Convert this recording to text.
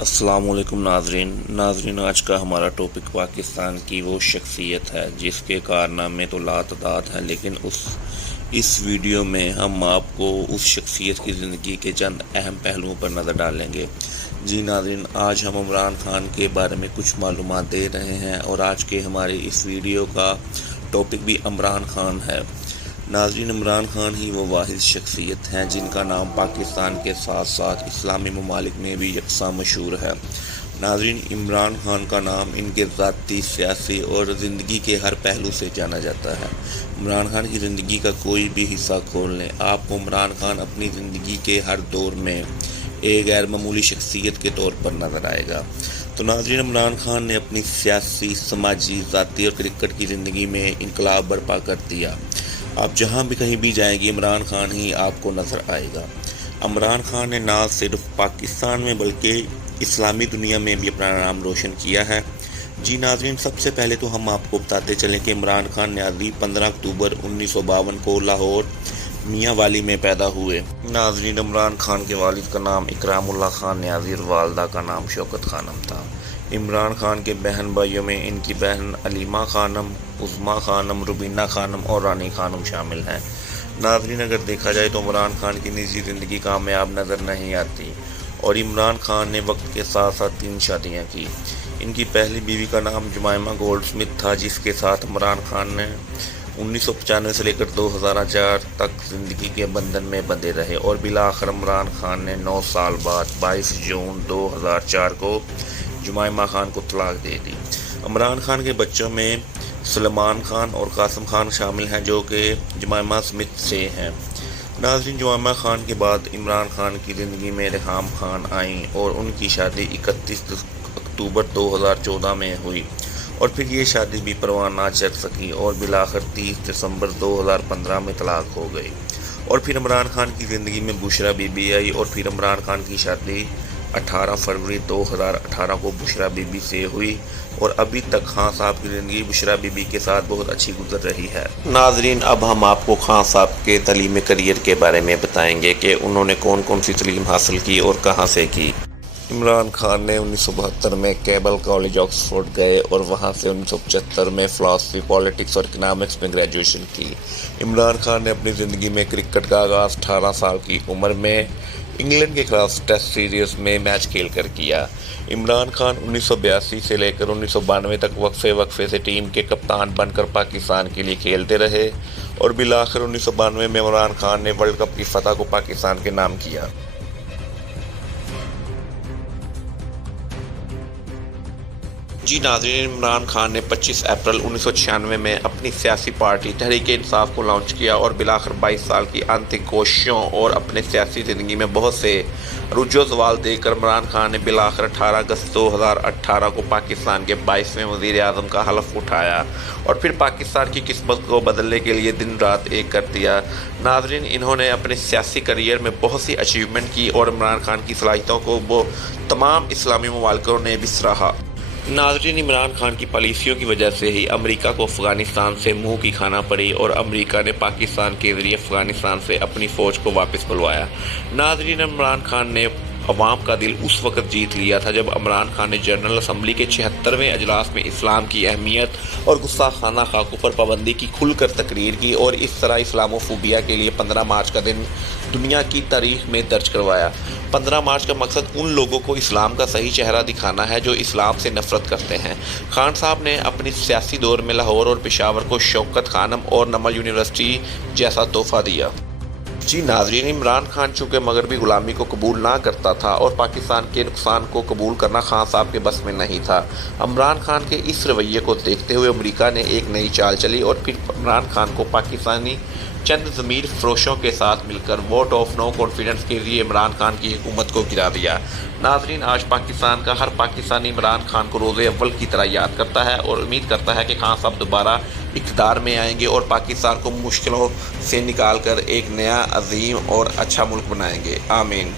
السلام علیکم ناظرین آج کا ہمارا ٹاپک پاکستان کی وہ شخصیت ہے جس کے کارنامے تو لاتعداد ہیں، لیکن اس ویڈیو میں ہم آپ کو اس شخصیت کی زندگی کے چند اہم پہلوؤں پر نظر ڈالیں گے۔ جی ناظرین، آج ہم عمران خان کے بارے میں کچھ معلومات دے رہے ہیں اور آج کے ہمارے اس ویڈیو کا ٹاپک بھی عمران خان ہے۔ ناظرین، عمران خان ہی وہ واحد شخصیت ہیں جن کا نام پاکستان کے ساتھ ساتھ اسلامی ممالک میں بھی یکساں مشہور ہے۔ ناظرین، عمران خان کا نام ان کے ذاتی، سیاسی اور زندگی کے ہر پہلو سے جانا جاتا ہے۔ عمران خان کی زندگی کا کوئی بھی حصہ کھول لیں، آپ کو عمران خان اپنی زندگی کے ہر دور میں ایک غیر معمولی شخصیت کے طور پر نظر آئے گا۔ تو ناظرین، عمران خان نے اپنی سیاسی، سماجی، ذاتی اور کرکٹ کی زندگی میں انقلاب برپا کر دیا۔ آپ جہاں بھی کہیں بھی جائیں گے، عمران خان ہی آپ کو نظر آئے گا۔ عمران خان نے نہ صرف پاکستان میں بلکہ اسلامی دنیا میں بھی اپنا نام روشن کیا ہے۔ جی ناظرین، سب سے پہلے تو ہم آپ کو بتاتے چلیں کہ عمران خان نیازی 15 اکتوبر 1952 کو لاہور میاں والی میں پیدا ہوئے۔ ناظرین، عمران خان کے والد کا نام اکرام اللہ خان نیازی اور والدہ کا نام شوکت خانم تھا۔ عمران خان کے بہن بھائیوں میں ان کی بہن علیمہ خانم، عظمیٰ خانم، ربینہ خانم اور رانی خانم شامل ہیں۔ ناظرین، اگر دیکھا جائے تو عمران خان کی نجی زندگی کامیاب نظر نہیں آتی اور عمران خان نے وقت کے ساتھ ساتھ 3 شادیاں کی۔ ان کی پہلی بیوی کا نام جمائمہ گولڈ سمتھ تھا، جس کے ساتھ عمران خان نے 1995 سے لے کر 2004 تک زندگی کے بندھن میں بندھے رہے اور بالآخر عمران خان نے 9 سال بعد 22 جون 2004 کو جمائمہ خان کو طلاق دے دی۔ عمران خان کے بچوں میں سلمان خان اور قاسم خان شامل ہیں، جو کہ جمائمہ سمتھ سے ہیں۔ ناظرین، جمائمہ خان کے بعد عمران خان کی زندگی میں ریحام خان آئیں اور ان کی شادی 31 اکتوبر 2014 میں ہوئی اور پھر یہ شادی بھی پروان نہ چڑھ سکی اور بالآخر 30 دسمبر 2015 میں طلاق ہو گئی۔ اور پھر عمران خان کی زندگی میں بشریٰ بی بی آئی اور پھر عمران خان کی شادی 18 فروری 2018 کو بشریٰ بی بی سے ہوئی اور ابھی تک خان صاحب کی زندگی بشریٰ بی بی کے ساتھ بہت اچھی گزر رہی ہے۔ ناظرین، اب ہم آپ کو خان صاحب کے تعلیمی کیریئر کے بارے میں بتائیں گے کہ انہوں نے کون کون سی تعلیم حاصل کی اور کہاں سے کی۔ عمران خان نے 1972 میں کیبل کالج آکسفورڈ گئے اور وہاں سے 1975 میں فلاسفی، پالیٹکس اور اکنامکس میں گریجویشن کی۔ عمران خان نے اپنی زندگی میں کرکٹ کا آغاز 18 سال کی عمر میں انگلینڈ کے خلاف ٹیسٹ سیریز میں میچ کھیل کر کیا۔ عمران خان 1982 سے لے کر 1992 تک وقفے سے ٹیم کے کپتان بن کر پاکستان کے لیے کھیلتے رہے اور بالآخر 1992 میں عمران خان نے ورلڈ کپ کی فتح کو پاکستان کے نام کیا۔ جی ناظرین، عمران خان نے 25 اپریل 1996 میں اپنی سیاسی پارٹی تحریک انصاف کو لانچ کیا اور بالآخر 22 سال کی انتھی کوششوں اور اپنے سیاسی زندگی میں بہت سے رجوع و زوال دے کر عمران خان نے بالآخر 18 اگست 2018 کو پاکستان کے 22ویں وزیر اعظم کا حلف اٹھایا اور پھر پاکستان کی قسمت کو بدلنے کے لیے دن رات ایک کر دیا۔ ناظرین، انہوں نے اپنے سیاسی کیریئر میں بہت سی اچیومنٹ کی اور عمران خان کی صلاحیتوں کو وہ تمام اسلامی ممالکوں نے بھی سراہا۔ ناظرین، عمران خان کی پالیسیوں کی وجہ سے ہی امریکہ کو افغانستان سے منہ کی کھانا پڑی اور امریکہ نے پاکستان کے ذریعے افغانستان سے اپنی فوج کو واپس بلوایا۔ ناظرین، عمران خان نے عوام کا دل اس وقت جیت لیا تھا جب عمران خان نے جنرل اسمبلی کے 76ویں اجلاس میں اسلام کی اہمیت اور گستاخانہ خاکوں پر پابندی کی کھل کر تقریر کی اور اس طرح اسلامو فوبیا کے لیے 15 مارچ کا دن دنیا کی تاریخ میں درج کروایا۔ 15 مارچ کا مقصد ان لوگوں کو اسلام کا صحیح چہرہ دکھانا ہے جو اسلام سے نفرت کرتے ہیں۔ خان صاحب نے اپنی سیاسی دور میں لاہور اور پشاور کو شوکت خانم اور نمل یونیورسٹی جیسا تحفہ دیا۔ جی ناظرین، عمران خان چونکہ مغربی غلامی کو قبول نہ کرتا تھا اور پاکستان کے نقصان کو قبول کرنا خان صاحب کے بس میں نہیں تھا۔ عمران خان کے اس رویے کو دیکھتے ہوئے امریکہ نے ایک نئی چال چلی اور پھر عمران خان کو پاکستانی چند ضمیر فروشوں کے ساتھ مل کر ووٹ آف نو کانفیڈنس کے ذریعے عمران خان کی حکومت کو گرا دیا۔ ناظرین، آج پاکستان کا ہر پاکستانی عمران خان کو روز اول کی طرح یاد کرتا ہے اور امید کرتا ہے کہ خان صاحب دوبارہ اقتدار میں آئیں گے اور پاکستان کو مشکلوں سے نکال کر ایک نیا عظیم اور اچھا ملک بنائیں گے۔ آمین۔